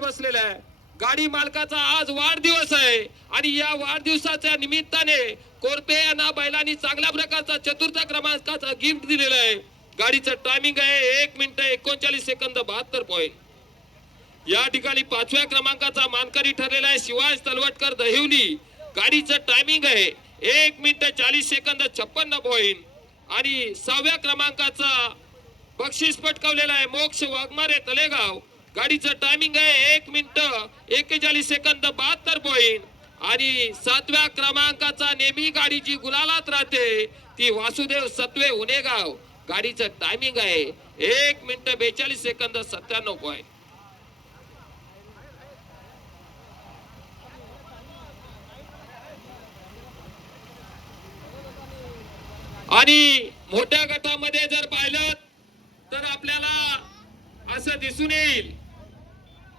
बसलेला आहे। गाडी मालकाचा आज वाढदिवस आहे आणि या वाढदिवसाच्या निमित्ताने कोरपे यांना बैलांनी चांगल्या प्रकारचा चतुर्थ क्रमांकाचा गिफ्ट दिलेला आहे। गाडीचं टायमिंग आहे 1 मिनिट 39 सेकंद 72 पॉइंट। या ठिकाणी 5व्या क्रमांकाचा मानकरी ठरलेला आहे शिवाज तलवटकर दहिवली। गाडीचं टायमिंग आहे 1 मिनिट 40 सेकंद 56 पॉइंट। आणि 6व्या क्रमांकाचा बक्षीस पटकावलेला आहे मोक्ष वाघमारे तलेगाव। गाडीचं टायमिंग आहे 1 मिनिट 41 सेकंद 72 पॉइंट। आणि 7व्या क्रमांकाचा नेहमी गाडीची गुलालात राहते ती वासुदेव सत्वे उनेगाव। गाडीचं टायमिंग आहे 1 मिनिट 42 सेकंद 97 पॉइंट। आणि मोठ्या गटामध्ये जर पाहिलं तर आपल्याला असं दिसून येईल,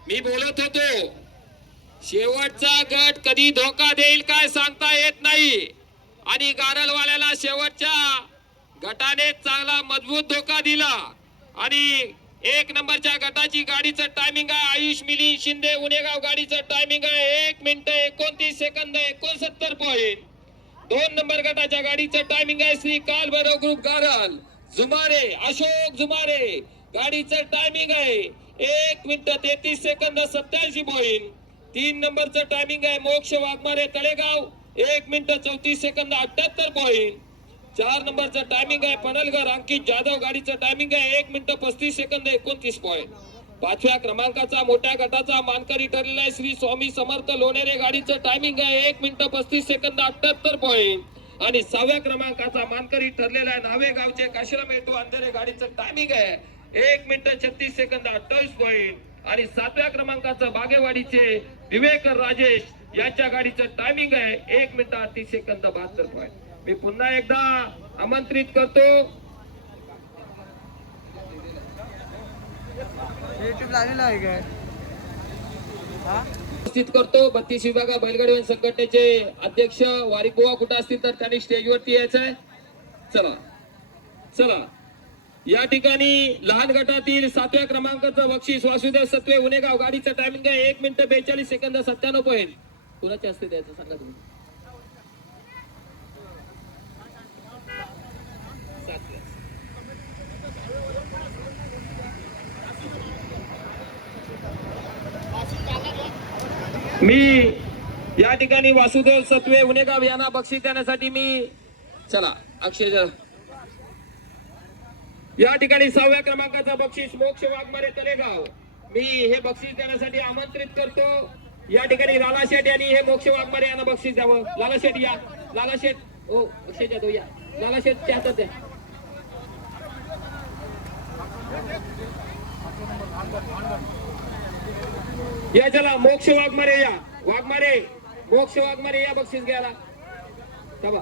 मी बोलत होतो शेवटचा गट कधी धोका देईल काय सांगता येत नाही। आणि गारलवाल्याला शेवटच्या गटाने चांगला मजबूत धोका दिला। आणि 1 नंबरच्या गटाची गाडीचं टायमिंग आहे आयुष मिलिंद शिंदे उनेगाव। गाडीचं टायमिंग आहे 1 मिनिट 29 सेकंद 69 पॉइंट। 2 नंबर गटाच्या गाडीचं टायमिंग आहे श्री कालभैरव ग्रुप गारल जुमारे अशोक जुमारे। गाडीचं टायमिंग आहे 1 मिनिट 33 सेकंद 87 पॉइंट। 3 नंबरचं टायमिंग आहे मोक्ष Waghmare Talegaon 1 minute 34 second 78 point. 4 नंबरचं टायमिंग आहे पनलगर अंकित जाधव। गाडीचं टायमिंग आहे 1 मिनिट 35 सेकंद 29 पॉइंट। 5व्या क्रमांकाचा मोठ्या गटाचा मानकरी ठरलेला आहे श्री स्वामी समर्थ लोणेरे। गाडीचं टायमिंग आहे 1 मिनिट 35 सेकंद 78 पॉइंट। आणि 6व्या क्रमांकाचा मानकरी ठरलेला आहे नावे गावचे काशीराम येटू अंधेरे। गाडीचं टायमिंग आहे 1 मिनिट 36 सेकंद 28 पॉइंट। आणि 7व्या क्रमांकाचं बागेवाडीचे विवेक राजेश यांच्या गाडीचं टायमिंग आहे 1 मिनिट 38 सेकंद 72 पॉइंट। मी पुन्हा एकदा आमंत्रित करतो उपस्थित करतो 32 विभागा बैलगाडी संघटनेचे अध्यक्ष वारीबुवा कुठे असतील तर त्यांनी स्टेजवरती यायचंय। चला चला या ठिकाणी लहान गटातील 7व्या क्रमांकाचं बक्षीस वासुदेव सत्वे उनेगाव। गाडीचं टायमिंग आहे 1 मिनिट 42 सेकंद 97 पॉइंट। कुणाचे असते द्यायचं सांगा तुम्ही। मी या ठिकाणी वासुदेव सत्वे उनेगाव यांना बक्षीस देण्यासाठी मी चला अक्षय या ठिकाणी 6व्या क्रमांकाचा बक्षीस मोक्ष वाघमारे तलेगाव मी हे बक्षीस देण्यासाठी आमंत्रित करतो। या ठिकाणी लाला शेठ यांनी हे मोक्ष वाघमारे यांना बक्षीस द्यावं। लाला शेठ या, लाला शेठ ओ अक्षय जाधव या, लाला शेठच्या हातात द्या। या चला मोक्ष वाघमारे या, वाघमारे मोक्ष वाघमारे या बक्षीस घ्यायला। चला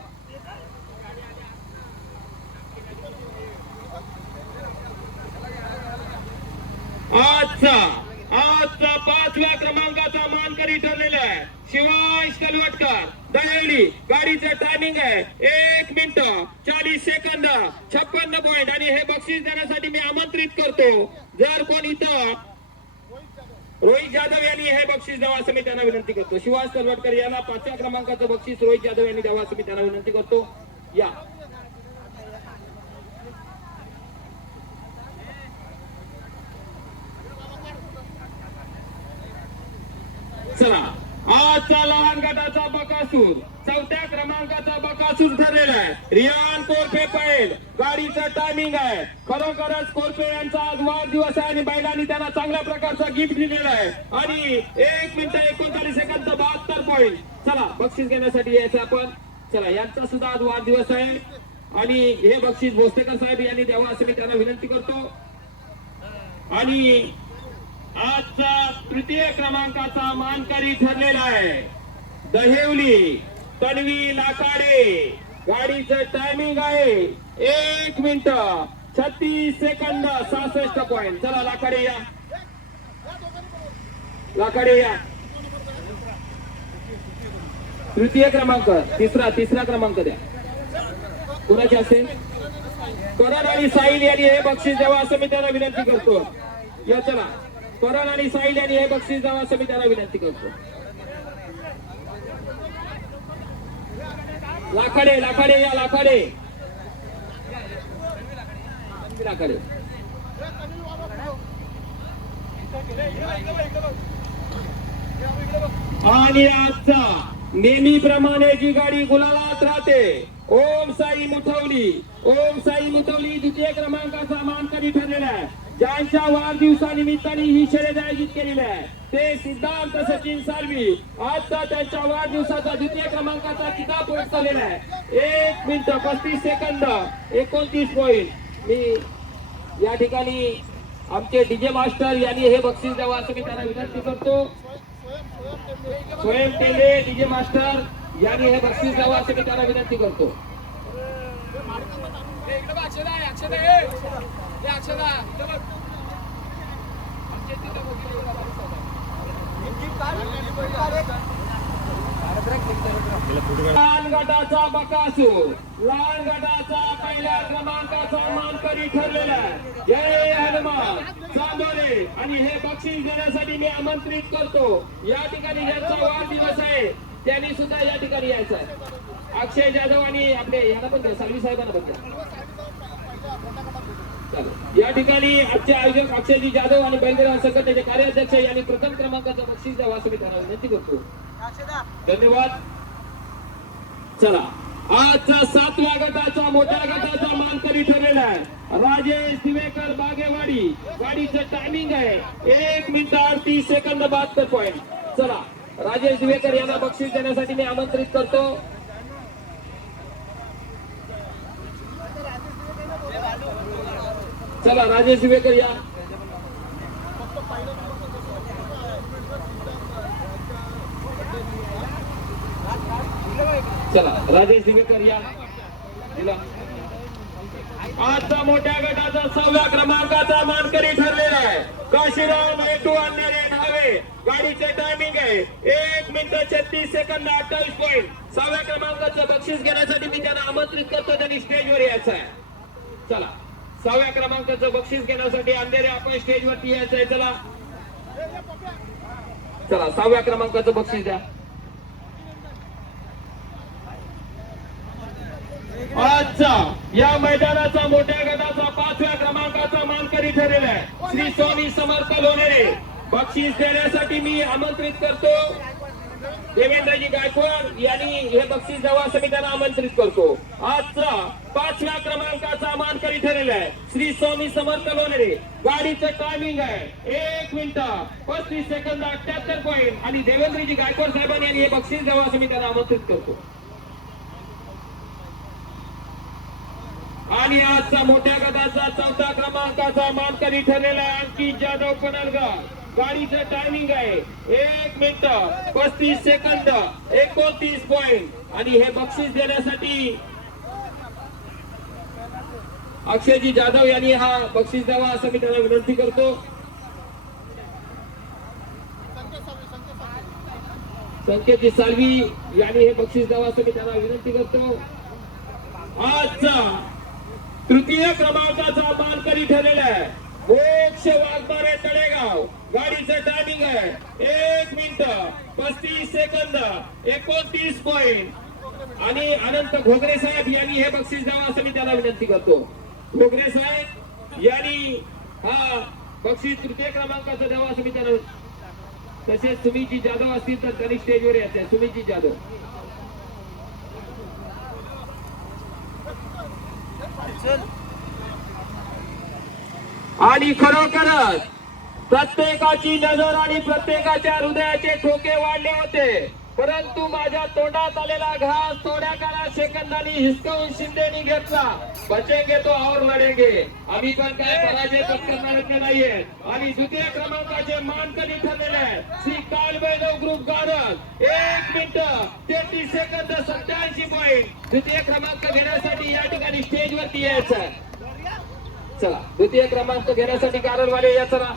आजचा 5व्या क्रमांकाचा मानकरी ठरलेला आहे शिवाज तलवटकर दहेली। गाडीचं टायमिंग आहे 1 मिनिट 40 सेकंद 56 पॉइंट। आणि हे बक्षीस देण्यासाठी मी आमंत्रित करतो जर कोण इथं रोहित जाधव यांनी हे बक्षीस द्यावं असं मी त्यांना विनंती करतो। शिवाज तलवटकर यांना 5व्या क्रमांकाचं बक्षीस रोहित जाधव यांनी द्यावं असं मी त्यांना विनंती करतो। या चला आजचा लहान गटाचा बकासूर 4थ्या क्रमांकाचा बकासूर ठरलेला आहे रियान कोरपे पैल। गाडीचं टायमिंग आहे खरोखरच कोरपे यांचा आज वाढदिवस आहे आणि बैलांनी त्यांना चांगल्या प्रकारचा गिफ्ट दिलेला आहे। आणि 1 मिनिट 39 सेकंद 72 पॉइंट। चला बक्षीस घेण्यासाठी यायचं आपण। चला यांचा सुद्धा आज वाढदिवस आहे आणि हे बक्षीस भोसलेकर साहेब यांनी द्यावं असं मी त्यांना विनंती करतो। आणि आजचा 3य क्रमांकाचा मानकरी ठरलेला आहे दहेवली तन्वी लाकाडे। गाडीचं टायमिंग आहे 1 मिनिट 36 सेकंद 66 पॉइंट। चला लाकाडे या, लाकाडे या। 3य क्रमांक तिसरा क्रमांक द्या कोणाचे असेल। करण आणि साहिल यांनी हे बक्षीस द्यावं असं मी त्यांना विनंती करतो। या चला करण आणि साहिल यांनी हे बक्षीस द्यावं असं मी त्यांना विनंती करतो. लाखाडे लाखाडे या लाखाडे लाखाडे आणि आजचा नेहमीप्रमाणे जी गाडी गुलालात राहते ओम साई मुठवली. ओम साई मुठवली द्वितीय क्रमांकाचा मानकरी ठरलेला आहे. ज्यांच्या वाढदिवसानिमित्ताने ही शर्यत आयोजित केलेली आहे ते सिद्धार्थ सचिन सालवी. आजचा त्यांच्या वाढदिवसाचा द्वितीय क्रमांकाचा किताब पोहोचलेला आहे. 1 मिनिट 35 सेकंद 29 पॉईंट. मी या ठिकाणी आमचे डीजे मास्टर यांनी हे बक्षीस द्यावं असं मी त्यांना विनंती करतो. स्वयं टेले डीजे मास्टर यांनी हे बक्षीस द्यावं असं मी त्यांना विनंती करतो. लाल गटाचा बकासूर लाल गटाचा पहिल्या क्रमांकाचा मानकरी ठरलेला आहे. जय हनुमान चांदोले. आणि हे बक्षीस देण्यासाठी मी आमंत्रित करतो या ठिकाणी ज्यांचा वाढदिवस आहे त्यांनी सुद्धा या ठिकाणी यायचं आहे. अक्षय जाधव आणि आपले यांना पण द्या सालवी साहेबांना पण द्या. या ठिकाणी आजचे आयोजक अक्षयजी जाधव आणि बैलगाडा संघटनेचे कार्याध्यक्ष यांनी प्रथम क्रमांकाचं बक्षीस द्यावं असं मी त्यांना विनंती करतो. धन्यवाद. चला आजचा 7व्या गटाचा मोठ्या गटाचा मानकरी ठरलेला आहे राजेश दिवेकर बागेवाडी. गाडीचं टायमिंग आहे 1 मिनिट 38 सेकंद 72 पॉईंट. चला राजेश दिवेकर यांना बक्षीस देण्यासाठी मी आमंत्रित करतो. चला राजेश दिवेकर या. चला राजेश दिवेकर या. आजचा मोठ्या गटाचा 6व्या क्रमांकाचा मानकरी ठरलेला आहे काशीराम लेटू अन्नरे ढावे. गाडीचे टायमिंग आहे 1 मिनिट 36 सेकंद 28 पॉईंट. 6व्या क्रमांकाचं बक्षीस घेण्यासाठी मी त्यांना आमंत्रित करतो. त्यांनी स्टेजवर यायचं आहे. चला 6व्या क्रमांकाचं बक्षीस घेण्यासाठी अंधेरे आपण स्टेजवरती यायचं आहे. चला चला 6व्या क्रमांकाचं बक्षीस द्या. आजचा या मैदानाचा मोठ्या गटाचा 5व्या क्रमांकाचा मानकरी ठरलेला आहे श्री स्वामी समर्थ लोणेरे. बक्षीस देण्यासाठी मी आमंत्रित करतो देवेंद्रजी गायकवाड यांनी हे बक्षीस द्यावं असं मी त्यांना आमंत्रित करतो. आजचा 5व्या क्रमांकाचा मानकरी ठरलेला आहे श्री स्वामी समर्थ लोणेरे. गाडीचं टायमिंग आहे 1 मिनिट 35 सेकंद 78 पॉईंट. आणि देवेंद्रजी गायकवाड साहेबांनी यांनी हे बक्षीस द्यावं असं मी त्यांना आमंत्रित करतो. आणि आजचा मोठ्या गटाचा 4थ्या क्रमांकाचा मानकरी ठरलेला आहे अंकित जाधव पनलगाव. गाडीचं टायमिंग आहे 1 मिनिट 35 सेकंद 29 पॉईंट. आणि हे बक्षीस देण्यासाठी अक्षयजी जाधव यांनी हा बक्षीस द्यावा असं मी त्यांना विनंती करतो. संकेतजी सालवी यांनी हे बक्षीस द्यावं असं मी त्यांना विनंती करतो. आजचा 3य क्रमांकाचा मानकरी ठरलेला आहे मोक्ष वाघमारे तळेगाव. गाडीचं टायमिंग आहे 1 मिनिट 35 सेकंद 29 पॉईंट. आणि अनंत घोगरे साहेब यांनी हे बक्षीस द्यावं असं मी त्यांना विनंती करतो. घोगरे साहेब यांनी हा बक्षीस 3य क्रमांकाचं द्यावं असं मी त्यांना. तसेच सुमितजी जाधव असतील तर त्यांनी स्टेजवर यायचं आहे. सुमितजी जाधव आणि खरोखरच प्रत्येकाची नजर आणि प्रत्येकाच्या हृदयाचे ठोके वाढले होते. परंतु माझ्या तोंडात आलेला घास थोड्या काळात सेकंदांनी हिसकावून शिंदेनी घेतला. बचेंगे तो और लढेंगे. आम्ही पण काय पराजय पत्करणारे नाहीये. आणि 2य क्रमांकाचे मानकरी ठरलेले आहे Shri Kalbhairav group garden. 1 minute 33 second 87 point. 2य क्रमांक घेण्यासाठी या ठिकाणी स्टेजवरती यायचं आहे. चला 2य क्रमांक घेण्यासाठी गारलवाले या. चला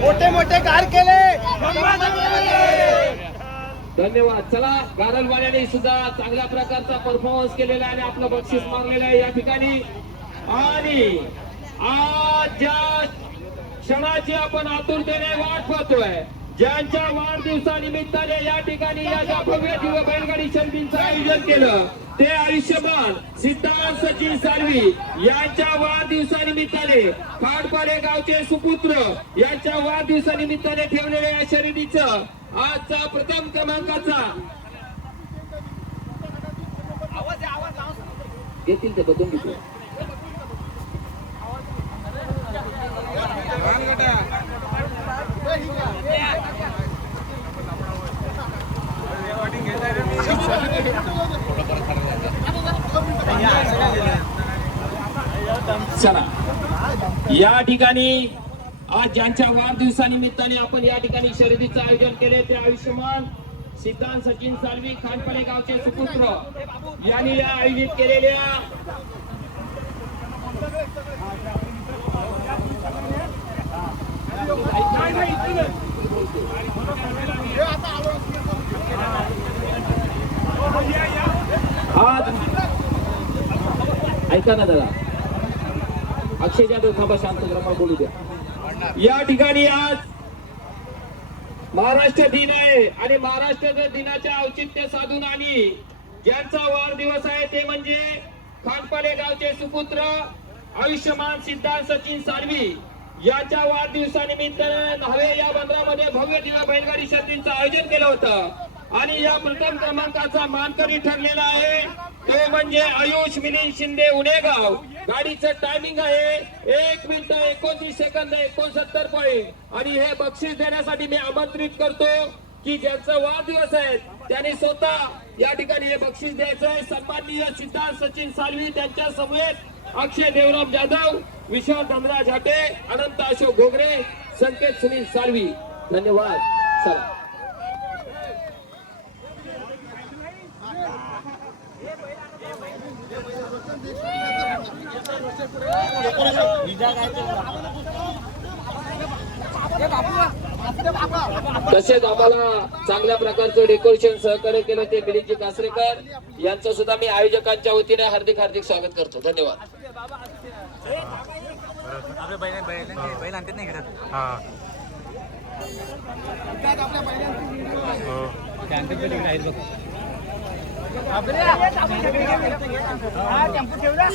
मोठे मोठे कार केले. धन्यवाद. चला, गारलवाड्याने सुद्धा चांगल्या प्रकारचा परफॉर्मन्स केलेला आहे आणि आपलं बक्षीस मागलेलं आहे या ठिकाणी. आणि आज ज्या क्षणाची आपण आतुरतेने वाट पाहतोय, ज्यांच्या वाढदिवसानिमित्ताने या ठिकाणी या ज्या भव्य दिव्य बैलगाडी शर्यतींचं आयोजन केलं, ते आयुष्यमान सिद्धार्थ सचिन साळवी यांच्या वाढदिवसानिमित्ताने खांडपाले गावचे सुपुत्र यांच्या वाढदिवसानिमित्ताने ठेवलेल्या या शर्यतीचं आजचा प्रथम क्रमांकाचा घेतील ते बदलून घेतो. चला, या ठिकाणी आज ज्यांच्या वाढदिवसानिमित्ताने आपण या ठिकाणी शर्यतीचं आयोजन केले, ते आयुष्यमान सिद्धांत सचिन साळवी खांडपाले गावचे सुपुत्र यांनी या आयोजित केलेल्या आज ऐका ना दादा, अक्षय जाधव थांबा, शांत ब्रह्मा बोलू द्या. या ठिकाणी आज महाराष्ट्र दिन आहे आणि महाराष्ट्र दिनाच्या औचित्य साधून आणि ज्यांचा वाढदिवस आहे ते म्हणजे खांडपाले गावचे सुपुत्र आयुष्यमान सिद्धार्थ सचिन साळवी यांच्या वाढदिवसानिमित्त न्हावे या बंदरामध्ये भव्य दिव्य बैलगाडी शर्यतींचं आयोजन केलं होतं. आणि या प्रथम क्रमांकाचा मानकरी ठरलेला आहे तो म्हणजे आयुष मिलिंद शिंदे उनेगाव. गाडीचं टायमिंग आहे 1 मिनिट 29 सेकंद 69 पॉईंट. आणि हे बक्षीस देण्यासाठी मी आमंत्रित करतो की ज्यांचा वाढदिवस आहे त्यांनी स्वतः या ठिकाणी हे बक्षीस द्यायचं आहे. सन्माननीय सिद्धार्थ सचिन साळवी, त्यांच्या समवेत अक्षय देवराम जाधव, विशाल धनराज हाटे, अनंत अशोक घोगरे, संकेत सुनील साळवी. धन्यवाद. चला, तसेच आम्हाला चांगल्या प्रकारचं डेकोरेशन सहकार्य केलं ते मिलिंदजी कासरेकर यांचं सुद्धा मी आयोजकांच्या वतीने हार्दिक हार्दिक स्वागत करतो. धन्यवाद. टेम्पो ठेवला